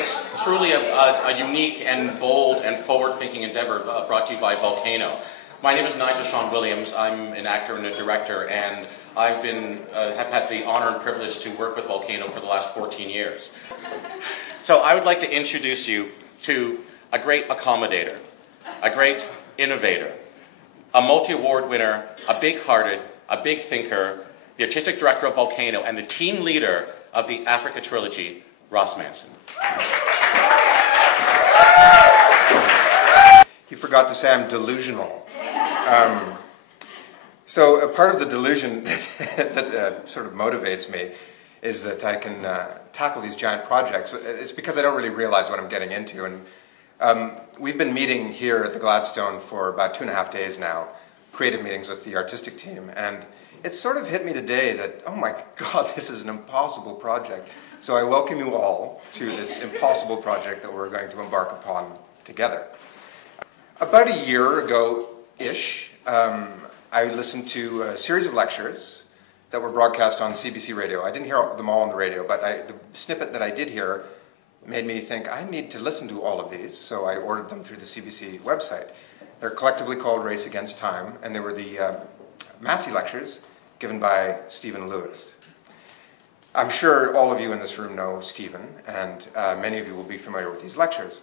it's truly a unique and bold and forward-thinking endeavor brought to you by Volcano. My name is Nigel Sean Williams. I'm an actor and a director, and I've have had the honor and privilege to work with Volcano for the last 14 years. So I would like to introduce you to a great accommodator, a great innovator, a multi-award winner, a big-hearted, a big thinker, the artistic director of Volcano, and the team leader of the Africa Trilogy, Ross Manson. He forgot to say I'm delusional. So a part of the delusion that sort of motivates me is that I can tackle these giant projects. It's because I don't really realize what I'm getting into. And we've been meeting here at the Gladstone for about 2.5 days now, creative meetings with the artistic team. And it sort of hit me today that, oh my God, this is an impossible project. So I welcome you all to this impossible project that we're going to embark upon together. About a year ago-ish, I listened to a series of lectures that were broadcast on CBC radio. I didn't hear them all on the radio, but the snippet that I did hear made me think, I need to listen to all of these, so I ordered them through the CBC website. They're collectively called Race Against Time, and they were the Massey lectures given by Stephen Lewis. I'm sure all of you in this room know Stephen, and many of you will be familiar with these lectures.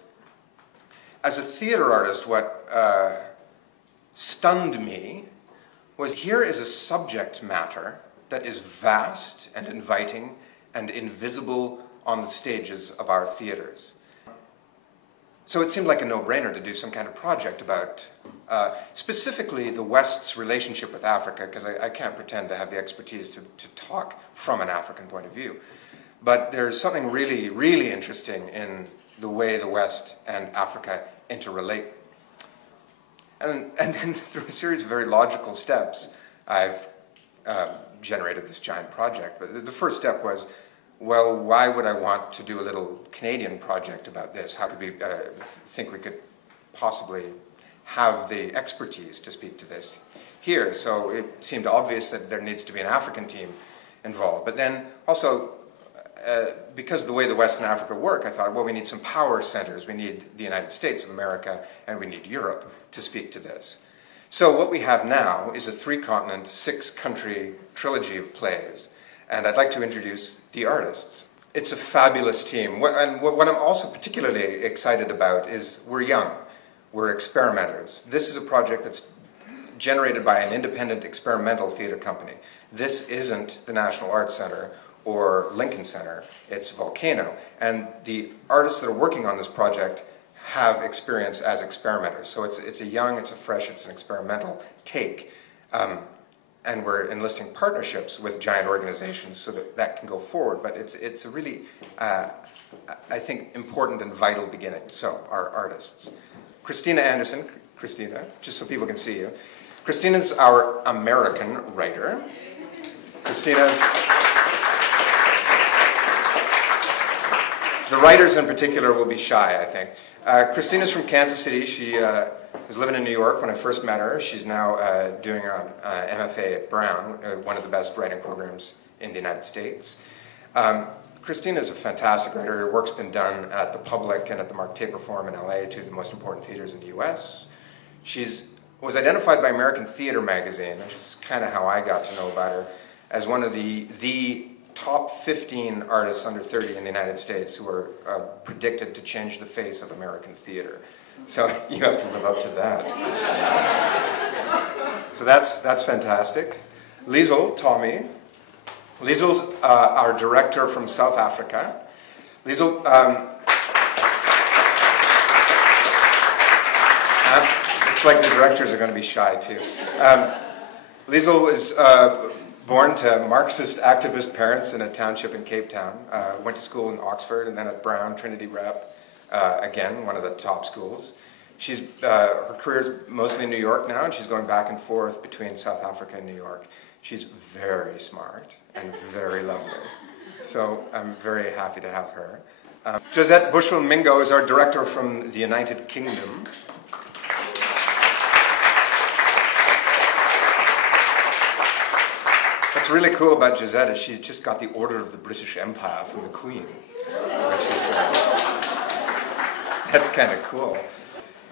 As a theater artist, what stunned me was here is a subject matter that is vast and inviting and invisible on the stages of our theaters. So it seemed like a no-brainer to do some kind of project about specifically the West's relationship with Africa, because I can't pretend to have the expertise to talk from an African point of view. But there's something really, really interesting in the way the West and Africa interrelate. And then through a series of very logical steps, I've generated this giant project. But the first step was, well, why would I want to do a little Canadian project about this? How could we think we could possibly have the expertise to speak to this here? So it seemed obvious that there needs to be an African team involved. But then also, because of the way the West and Africa work, I thought, well, we need some power centers. We need the United States of America, and we need Europe to speak to this. So what we have now is a 3-continent, 6-country trilogy of plays, and I'd like to introduce the artists. It's a fabulous team, and what I'm also particularly excited about is we're young, we're experimenters. This is a project that's generated by an independent experimental theater company. This isn't the National Arts Center or Lincoln Center, it's Volcano. And the artists that are working on this project have experience as experimenters. So it's a young, it's a fresh, it's an experimental take. And we're enlisting partnerships with giant organizations so that that can go forward. But it's a really, I think, important and vital beginning. So, our artists. Christina Anderson, Christina, just so people can see you. Christina's our American writer. Christina's... The writers in particular will be shy, I think. Christina's from Kansas City. She was living in New York when I first met her. She's now doing an MFA at Brown, one of the best writing programs in the United States. Christina's a fantastic writer. Her work's been done at the Public and at the Mark Taper Forum in LA, two of the most important theaters in the US. Was identified by American Theater Magazine, which is kind of how I got to know about her, as one of the top 15 artists under 30 in the United States who are predicted to change the face of American theater. So you have to live up to that. So that's fantastic. Liesl, Tommy. Liesl's our director from South Africa. Liesl, looks like the directors are going to be shy too. Liesl was born to Marxist activist parents in a township in Cape Town. Went to school in Oxford and then at Brown, Trinity Rep, again, one of the top schools. Her career is mostly in New York now, and she's going back and forth between South Africa and New York. She's very smart and very lovely. So I'm very happy to have her. Josette Bushel-Mingo is our director from the United Kingdom. What's really cool about Josette is she's just got the Order of the British Empire from the Queen. Which is, That's kind of cool.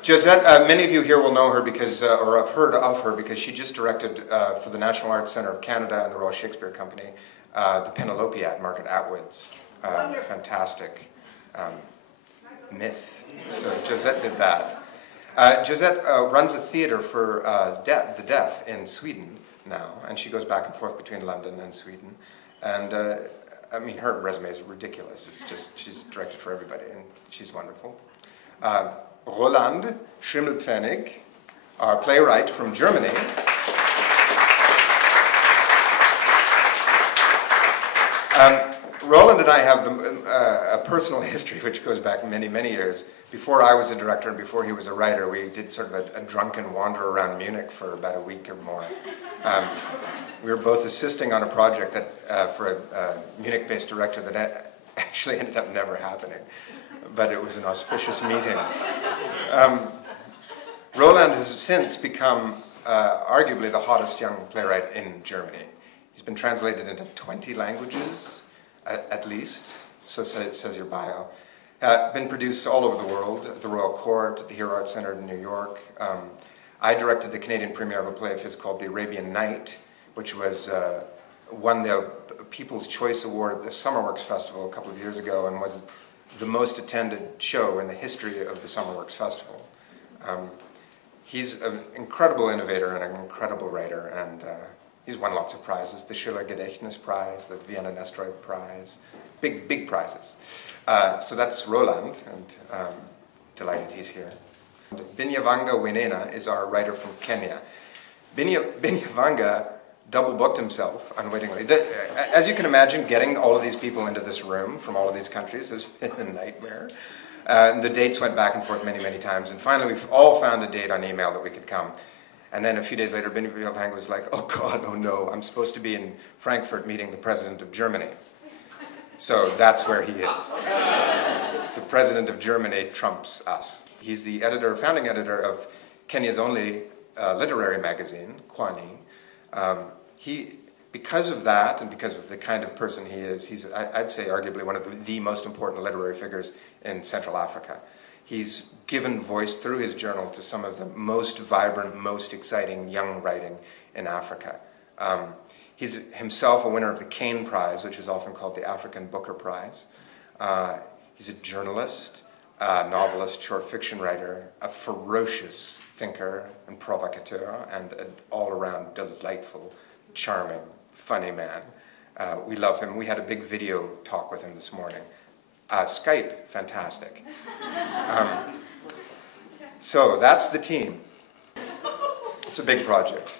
Josette, many of you here will know her because, or have heard of her because she just directed for the National Arts Centre of Canada and the Royal Shakespeare Company, the Penelope at Margaret Atwood's fantastic myth. So Josette did that. Josette runs a theatre for the deaf in Sweden now, and she goes back and forth between London and Sweden. And I mean, her resume is ridiculous. It's just, she's directed for everybody, and she's wonderful. Roland Schimmelpfennig, our playwright from Germany. Roland and I have a personal history which goes back many, many years. Before I was a director and before he was a writer, we did sort of a drunken wander around Munich for about a week or more. We were both assisting on a project that for a Munich-based director that actually ended up never happening, but it was an auspicious meeting. Roland has since become arguably the hottest young playwright in Germany. He's been translated into 20 languages, at least, so it says your bio. Been produced all over the world, at the Royal Court, at the Hero Arts Centre in New York. I directed the Canadian premiere of a play of his called The Arabian Night, which was won the People's Choice Award at the SummerWorks Festival a couple of years ago and was the most attended show in the history of the SummerWorks Festival. He's an incredible innovator and an incredible writer, and he's won lots of prizes, the Schiller Gedächtnis Prize, the Vienna Nestroy Prize, big prizes. So that's Roland, and delighted he's here. Binyavanga Winena is our writer from Kenya. Binyavanga double-booked himself unwittingly. As you can imagine, getting all of these people into this room from all of these countries has been a nightmare. The dates went back and forth many, many times, and finally we've all found a date on email that we could come. And then a few days later, Binyavanga was like, oh God, oh no, I'm supposed to be in Frankfurt meeting the President of Germany. So that's where he is. The President of Germany trumps us. He's the editor, founding editor of Kenya's only literary magazine, Kwani. Because of that and because of the kind of person he is, he's, I'd say, arguably one of the most important literary figures in Central Africa. He's given voice through his journal to some of the most vibrant, most exciting young writing in Africa. He's himself a winner of the Kane Prize, which is often called the African Booker Prize. He's a journalist, a novelist, short fiction writer, a ferocious thinker and provocateur, and an all-around delightful, charming, funny man. We love him. We had a big video talk with him this morning. Skype, fantastic. So that's the team. It's a big project.